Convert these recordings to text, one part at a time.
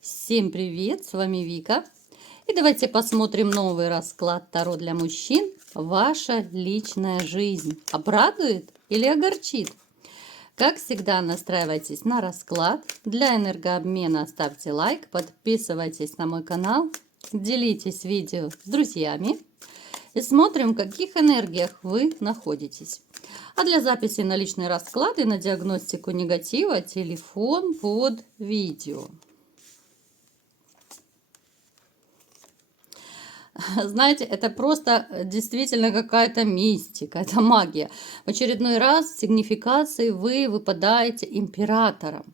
Всем привет, с вами Вика. И давайте посмотрим новый расклад Таро для мужчин. Ваша личная жизнь обрадует или огорчит? Как всегда, настраивайтесь на расклад. Для энергообмена ставьте лайк, подписывайтесь на мой канал, делитесь видео с друзьями. И смотрим, в каких энергиях вы находитесь. А для записи на личный расклад и на диагностику негатива телефон под видео. Знаете, это просто действительно какая-то мистика, это магия. В очередной раз в сигнификации вы выпадаете императором.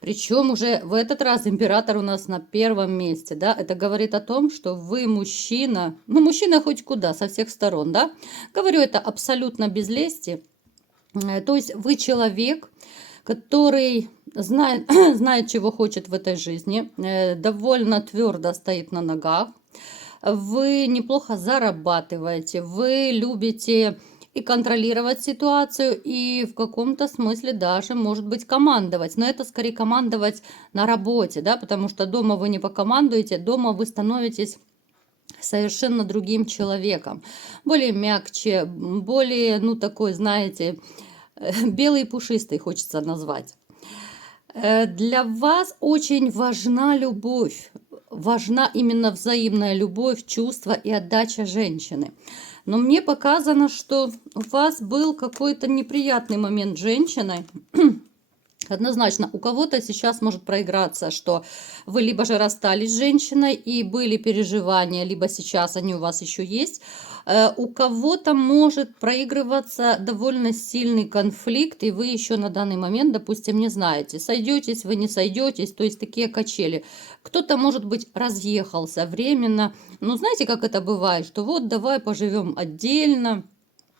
Причем уже в этот раз император у нас на первом месте, да, это говорит о том, что вы мужчина, ну мужчина хоть куда, со всех сторон, да. Говорю это абсолютно без лести. То есть вы человек, который знает, знает, чего хочет в этой жизни, довольно твердо стоит на ногах. Вы неплохо зарабатываете, вы любите и контролировать ситуацию, и в каком-то смысле даже, может быть, командовать. Но это скорее командовать на работе, да, потому что дома вы не покомандуете, дома вы становитесь совершенно другим человеком. Более мягче, более, ну, такой, знаете, белый и пушистый хочется назвать. Для вас очень важна любовь. Важна именно взаимная любовь, чувство и отдача женщины. Но мне показано, что у вас был какой-то неприятный момент с женщиной. Однозначно, у кого-то сейчас может проиграться, что вы либо же расстались с женщиной и были переживания, либо сейчас они у вас еще есть. У кого-то может проигрываться довольно сильный конфликт, и вы еще на данный момент, допустим, не знаете, сойдетесь вы, не сойдетесь, то есть такие качели. Кто-то, может быть, разъехался временно. Но знаете, как это бывает, что вот давай поживем отдельно,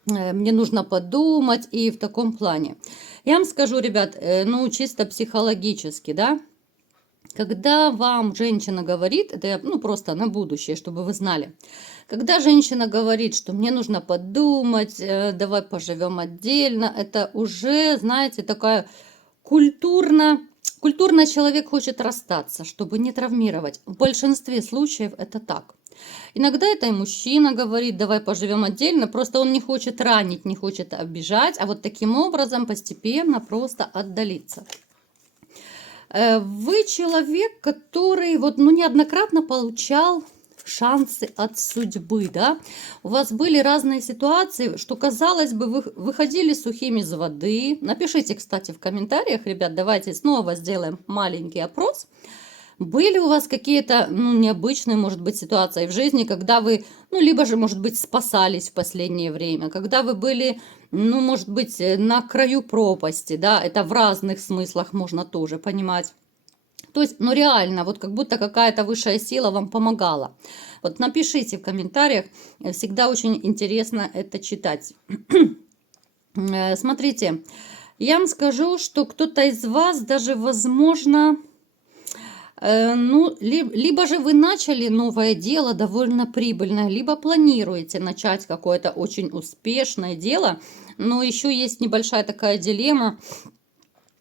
мне нужно подумать, и в таком плане. Я вам скажу, ребят, ну, чисто психологически, да, когда вам женщина говорит, это я, ну, просто на будущее, чтобы вы знали, когда женщина говорит, что мне нужно подумать, давай поживем отдельно, это уже, знаете, такая культурно человек хочет расстаться, чтобы не травмировать. В большинстве случаев это так. Иногда это и мужчина говорит, давай поживем отдельно, просто он не хочет ранить, не хочет обижать, а вот таким образом постепенно просто отдалиться. Вы человек, который вот, ну, неоднократно получал шансы от судьбы, да, у вас были разные ситуации, что, казалось бы, вы выходили сухими из воды. Напишите, кстати, в комментариях, ребят, давайте снова сделаем маленький опрос. Были у вас какие-то, ну, необычные, может быть, ситуации в жизни, когда вы, ну, либо же, может быть, спасались в последнее время, когда вы были, ну, может быть, на краю пропасти, да, это в разных смыслах можно тоже понимать. То есть, ну, реально, вот как будто какая-то высшая сила вам помогала. Вот напишите в комментариях, всегда очень интересно это читать. Смотрите, я вам скажу, что кто-то из вас даже, возможно... Ну, либо же вы начали новое дело, довольно прибыльное, либо планируете начать какое-то очень успешное дело, но еще есть небольшая такая дилемма,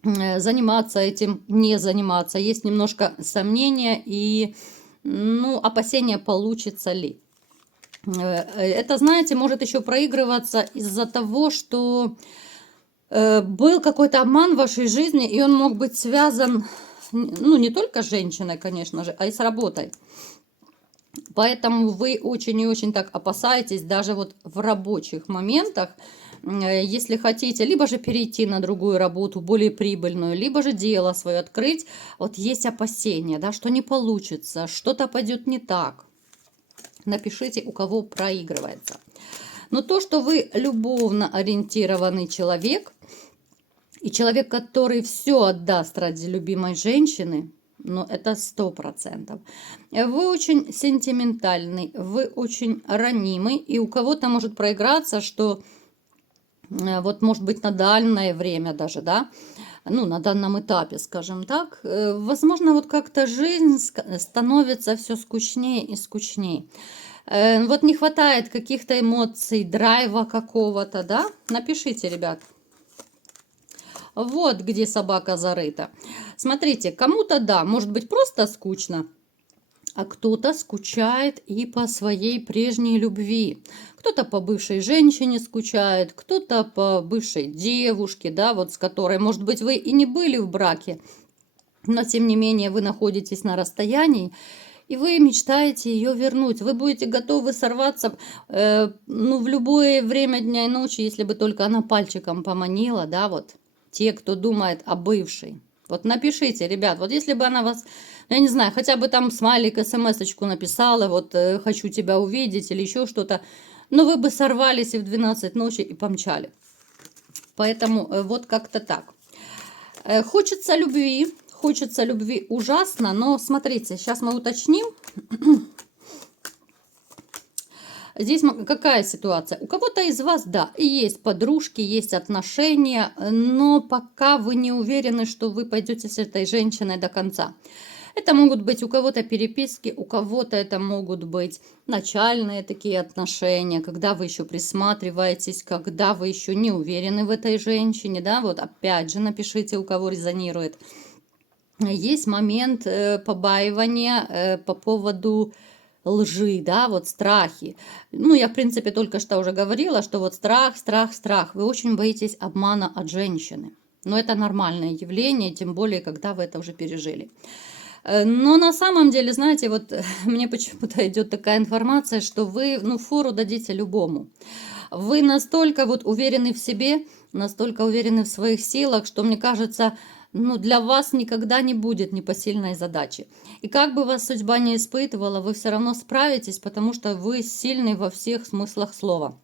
заниматься этим, не заниматься. Есть немножко сомнения и, ну, опасения, получится ли. Это, знаете, может еще проигрываться из-за того, что был какой-то обман в вашей жизни, и он мог быть связан, ну, не только с женщиной, конечно же, а и с работой. Поэтому вы очень и очень так опасаетесь даже вот в рабочих моментах, если хотите, либо же перейти на другую работу, более прибыльную, либо же дело свое открыть. Вот есть опасения, да, что не получится, что-то пойдет не так. Напишите, у кого проигрывается. Но то, что вы любовно ориентированный человек, и человек, который все отдаст ради любимой женщины, ну, это 100%. Вы очень сентиментальный, вы очень ранимый, и у кого-то может проиграться, что вот, может быть, на дальнее время даже, да, ну, на данном этапе, скажем так, возможно, вот как-то жизнь становится все скучнее и скучнее. Вот не хватает каких-то эмоций, драйва какого-то, да? Напишите, ребят. Вот где собака зарыта. Смотрите, кому-то да, может быть просто скучно, а кто-то скучает и по своей прежней любви. Кто-то по бывшей женщине скучает, кто-то по бывшей девушке, да, вот с которой, может быть, вы и не были в браке, но тем не менее вы находитесь на расстоянии, и вы мечтаете ее вернуть. Вы будете готовы сорваться, ну, в любое время дня и ночи, если бы только она пальчиком поманила, да, вот, те, кто думает о бывшей. Вот напишите, ребят, вот если бы она вас, ну, я не знаю, хотя бы там смайлик, смс-очку написала, вот, хочу тебя увидеть или еще что-то, но вы бы сорвались и в 12 ночи и помчали. Поэтому вот как-то так. Хочется любви ужасно, но смотрите, сейчас мы уточним. Здесь какая ситуация? У кого-то из вас, да, есть подружки, есть отношения, но пока вы не уверены, что вы пойдете с этой женщиной до конца. Это могут быть у кого-то переписки, у кого-то это могут быть начальные такие отношения, когда вы еще присматриваетесь, когда вы еще не уверены в этой женщине, да, вот опять же напишите, у кого резонирует. Есть момент побаивания по поводу лжи, да, вот страхи. Ну, я, в принципе, только что уже говорила, что вот страх, страх, страх. Вы очень боитесь обмана от женщины. Но это нормальное явление, тем более, когда вы это уже пережили. Но на самом деле, знаете, вот мне почему-то идет такая информация, что вы, ну, фору дадите любому. Вы настолько вот уверены в себе, настолько уверены в своих силах, что, мне кажется, ну, для вас никогда не будет непосильной задачи. И как бы вас судьба не испытывала, вы все равно справитесь, потому что вы сильны во всех смыслах слова.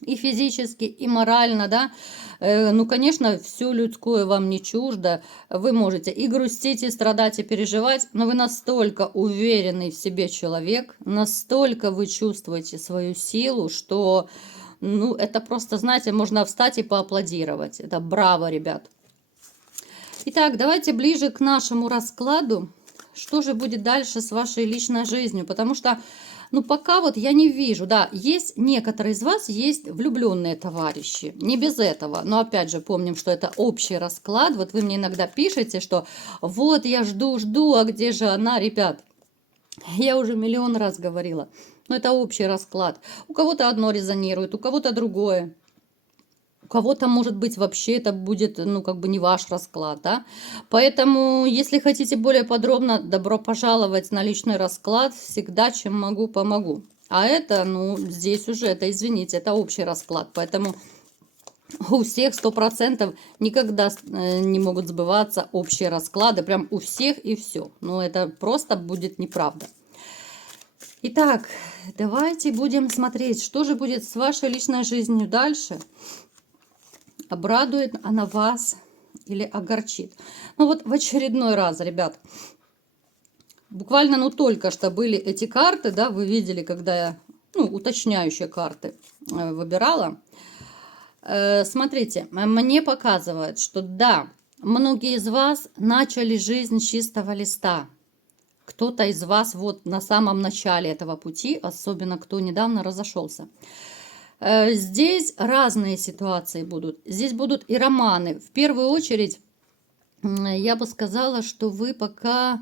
И физически, и морально, да. Ну, конечно, все людское вам не чуждо. Вы можете и грустить, и страдать, и переживать, но вы настолько уверенный в себе человек, настолько вы чувствуете свою силу, что, ну, это просто, знаете, можно встать и поаплодировать. Это браво, ребят. Итак, давайте ближе к нашему раскладу. Что же будет дальше с вашей личной жизнью? Потому что, ну, пока вот я не вижу. Да, есть некоторые из вас, есть влюбленные товарищи. Не без этого. Но опять же, помним, что это общий расклад. Вот вы мне иногда пишете, что вот я жду, а где же она, ребят? Я уже миллион раз говорила. Но это общий расклад. У кого-то одно резонирует, у кого-то другое. У кого-то, может быть, вообще это будет, ну, как бы не ваш расклад, да. Поэтому, если хотите более подробно, добро пожаловать на личный расклад. Всегда, чем могу, помогу. А это, ну, здесь уже, это, извините, это общий расклад. Поэтому у всех 100% никогда не могут сбываться общие расклады. Прям у всех и все. Но это просто будет неправда. Итак, давайте будем смотреть, что же будет с вашей личной жизнью дальше. Обрадует она вас или огорчит. Ну вот в очередной раз, ребят, буквально, ну, только что были эти карты, да, вы видели, когда я, ну, уточняющие карты выбирала. Смотрите, мне показывает, что да, многие из вас начали жизнь с чистого листа. Кто-то из вас вот на самом начале этого пути, особенно кто недавно разошелся. Здесь разные ситуации будут. Здесь будут и романы. В первую очередь, я бы сказала, что вы пока,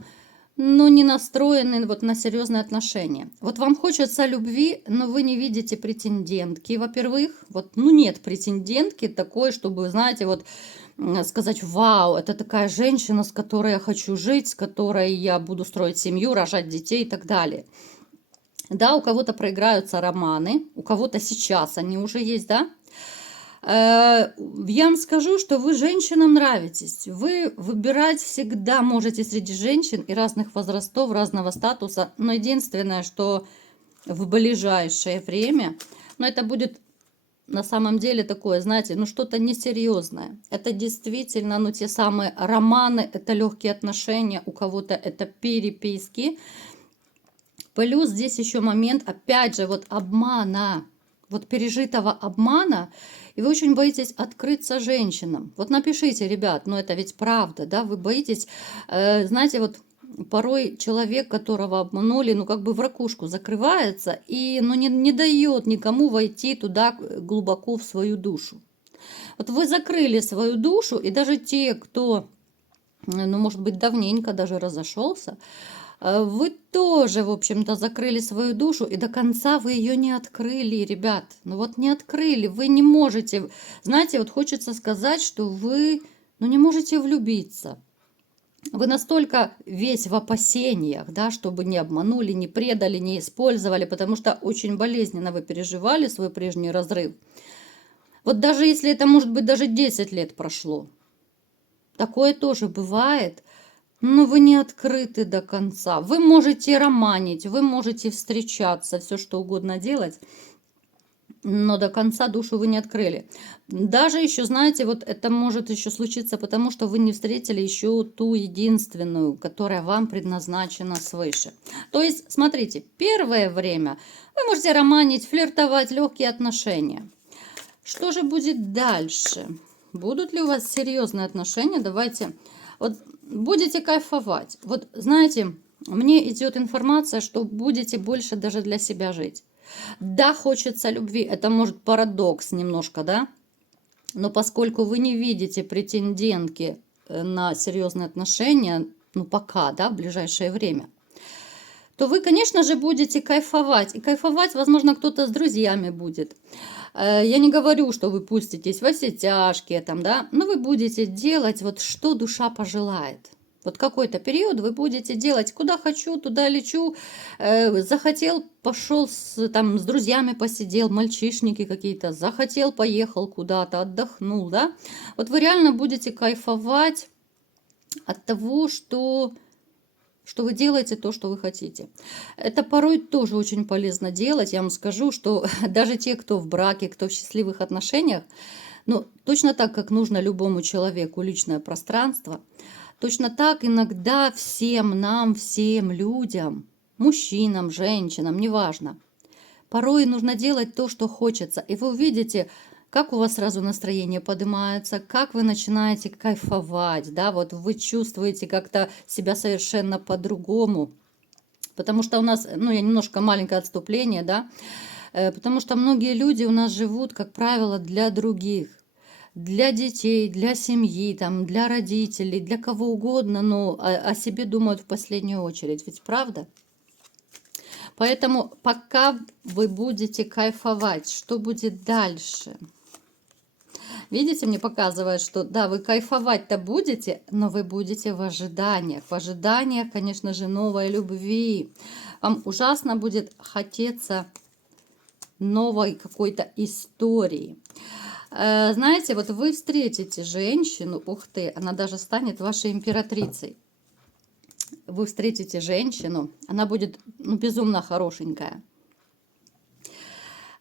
ну, не настроены вот на серьезные отношения. Вот вам хочется любви, но вы не видите претендентки. Во-первых, вот, ну, нет претендентки такой, чтобы, знаете, вот сказать: вау, это такая женщина, с которой я хочу жить, с которой я буду строить семью, рожать детей и так далее. Да, у кого-то проиграются романы, у кого-то сейчас они уже есть, да. Я вам скажу, что вы женщинам нравитесь. Вы выбирать всегда можете среди женщин и разных возрастов, разного статуса. Но единственное, что в ближайшее время, но это будет на самом деле такое, знаете, ну, что-то несерьезное. Это действительно, ну, те самые романы, это легкие отношения, у кого-то это переписки. Плюс здесь еще момент, опять же, вот обмана, вот пережитого обмана, и вы очень боитесь открыться женщинам. Вот напишите, ребят, ну это ведь правда, да, вы боитесь, знаете, вот порой человек, которого обманули, ну как бы в ракушку закрывается и, ну, не дает никому войти туда глубоко в свою душу. Вот вы закрыли свою душу, и даже те, кто, ну, может быть, давненько даже разошелся, вы тоже, в общем-то, закрыли свою душу, и до конца вы ее не открыли, ребят. Ну вот не открыли, вы не можете. Знаете, вот хочется сказать, что вы, ну, не можете влюбиться. Вы настолько весь в опасениях, да, чтобы не обманули, не предали, не использовали, потому что очень болезненно вы переживали свой прежний разрыв. Вот даже если это, может быть, даже 10 лет прошло, такое тоже бывает. Но вы не открыты до конца. Вы можете романить, вы можете встречаться, все что угодно делать, но до конца душу вы не открыли. Даже еще, знаете, вот это может еще случиться, потому что вы не встретили еще ту единственную, которая вам предназначена свыше. То есть, смотрите, первое время вы можете романить, флиртовать, легкие отношения. Что же будет дальше? Будут ли у вас серьезные отношения? Давайте... Вот будете кайфовать. Вот знаете, мне идет информация, что будете больше даже для себя жить. Да, хочется любви. Это может парадокс немножко, да? Но поскольку вы не видите претендентки на серьезные отношения, ну пока, да, в ближайшее время, то вы, конечно же, будете кайфовать. И кайфовать, возможно, кто-то с друзьями будет. Я не говорю, что вы пуститесь во все тяжкие, там, да, но вы будете делать вот что душа пожелает. Вот какой-то период вы будете делать, куда хочу, туда лечу, захотел, пошел там, с друзьями посидел, мальчишники какие-то, захотел, поехал куда-то, отдохнул, да. Вот вы реально будете кайфовать от того, что вы делаете то, что вы хотите. Это порой тоже очень полезно делать. Я вам скажу, что даже те, кто в браке, кто в счастливых отношениях, ну, точно так, как нужно любому человеку личное пространство, точно так иногда всем нам, всем людям, мужчинам, женщинам, неважно, порой нужно делать то, что хочется. И вы увидите, как у вас сразу настроение поднимается, как вы начинаете кайфовать, да, вот вы чувствуете как-то себя совершенно по-другому. Потому что у нас, ну, я немножко маленькое отступление, да, потому что многие люди у нас живут, как правило, для других. Для детей, для семьи, там, для родителей, для кого угодно, но о себе думают в последнюю очередь. Ведь правда? Поэтому пока вы будете кайфовать, что будет дальше? Видите, мне показывает, что да, вы кайфовать-то будете, но вы будете в ожиданиях. В ожиданиях, конечно же, новой любви. Вам ужасно будет хотеться новой какой-то истории. Знаете, вот вы встретите женщину, ух ты, она даже станет вашей императрицей. Вы встретите женщину, она будет, ну, безумно хорошенькая.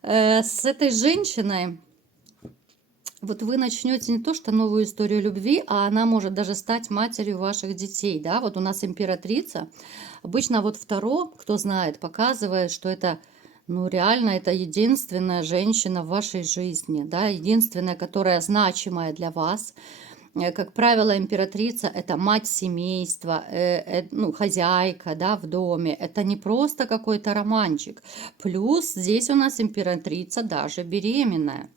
С этой женщиной вот вы начнете не то что новую историю любви, а она может даже стать матерью ваших детей, да, вот у нас императрица. Обычно вот Таро, кто знает, показывает, что это, ну, реально, это единственная женщина в вашей жизни, да, единственная, которая значимая для вас. Как правило, императрица – это мать семейства, ну, хозяйка, да, в доме. Это не просто какой-то романчик. Плюс здесь у нас императрица даже беременная.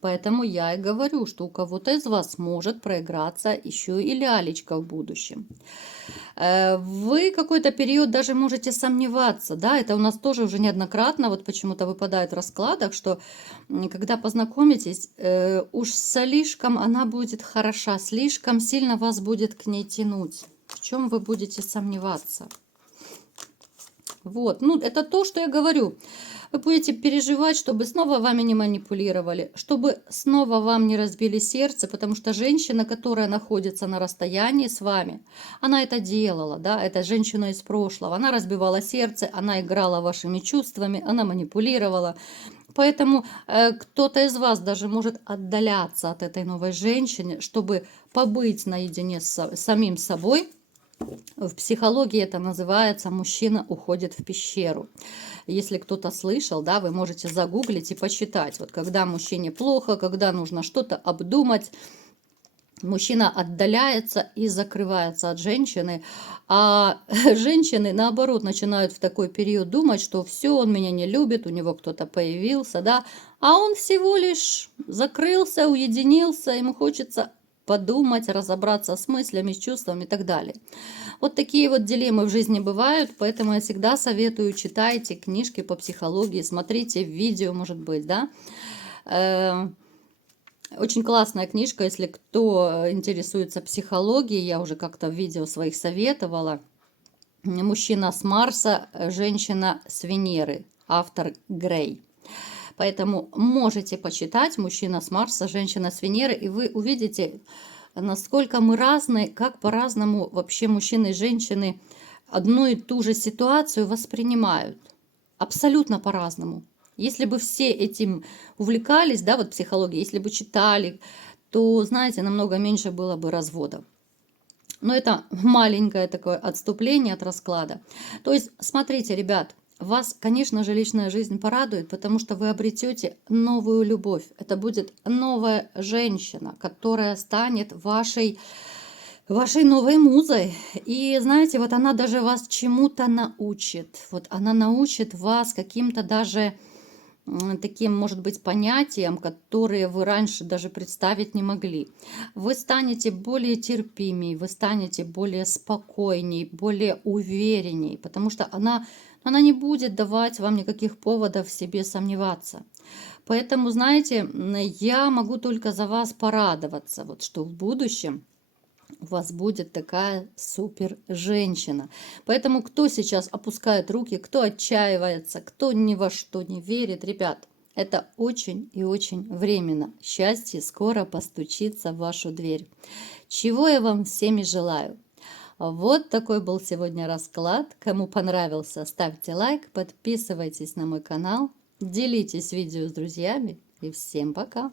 Поэтому я и говорю, что у кого-то из вас может проиграться еще и лялечка в будущем. Вы какой-то период даже можете сомневаться, да, это у нас тоже уже неоднократно вот почему-то выпадает в раскладах, что когда познакомитесь, уж слишком она будет хороша, слишком сильно вас будет к ней тянуть. В чем вы будете сомневаться? Вот, ну это то, что я говорю. Вы будете переживать, чтобы снова вами не манипулировали, чтобы снова вам не разбили сердце, потому что женщина, которая находится на расстоянии с вами, она это делала, да, это женщина из прошлого, она разбивала сердце, она играла вашими чувствами, она манипулировала. Поэтому кто-то из вас даже может отдаляться от этой новой женщины, чтобы побыть наедине с самим собой. В психологии это называется «мужчина уходит в пещеру». Если кто-то слышал, да, вы можете загуглить и почитать. Вот когда мужчине плохо, когда нужно что-то обдумать, мужчина отдаляется и закрывается от женщины, а женщины, наоборот, начинают в такой период думать, что все, он меня не любит, у него кто-то появился, да, А он всего лишь закрылся, уединился, ему хочется подумать, разобраться с мыслями, с чувствами и так далее. Вот такие вот дилеммы в жизни бывают, поэтому я всегда советую: читайте книжки по психологии, смотрите видео, может быть, да. Очень классная книжка, если кто интересуется психологией, я уже как-то в видео своих советовала. «Мужчина с Марса, женщина с Венеры», автор Грей. Поэтому можете почитать «Мужчина с Марса, женщина с Венеры», и вы увидите, насколько мы разные, как по-разному вообще мужчины и женщины одну и ту же ситуацию воспринимают. Абсолютно по-разному. Если бы все этим увлекались, да, вот психологией, если бы читали, то, знаете, намного меньше было бы разводов. Но это маленькое такое отступление от расклада. То есть, смотрите, ребят, вас, конечно же, личная жизнь порадует, потому что вы обретете новую любовь. Это будет новая женщина, которая станет вашей новой музой. И знаете, вот она даже вас чему-то научит. Вот она научит вас каким-то даже таким, может быть, понятиям, которые вы раньше даже представить не могли. Вы станете более терпимее, вы станете более спокойней, более уверенней, потому что она не будет давать вам никаких поводов в себе сомневаться. Поэтому, знаете, я могу только за вас порадоваться, вот что в будущем у вас будет такая супер женщина. Поэтому кто сейчас опускает руки, кто отчаивается, кто ни во что не верит, ребят, это очень и очень временно. Счастье скоро постучится в вашу дверь. Чего я вам всеми желаю. Вот такой был сегодня расклад. Кому понравился, ставьте лайк, подписывайтесь на мой канал, делитесь видео с друзьями и всем пока!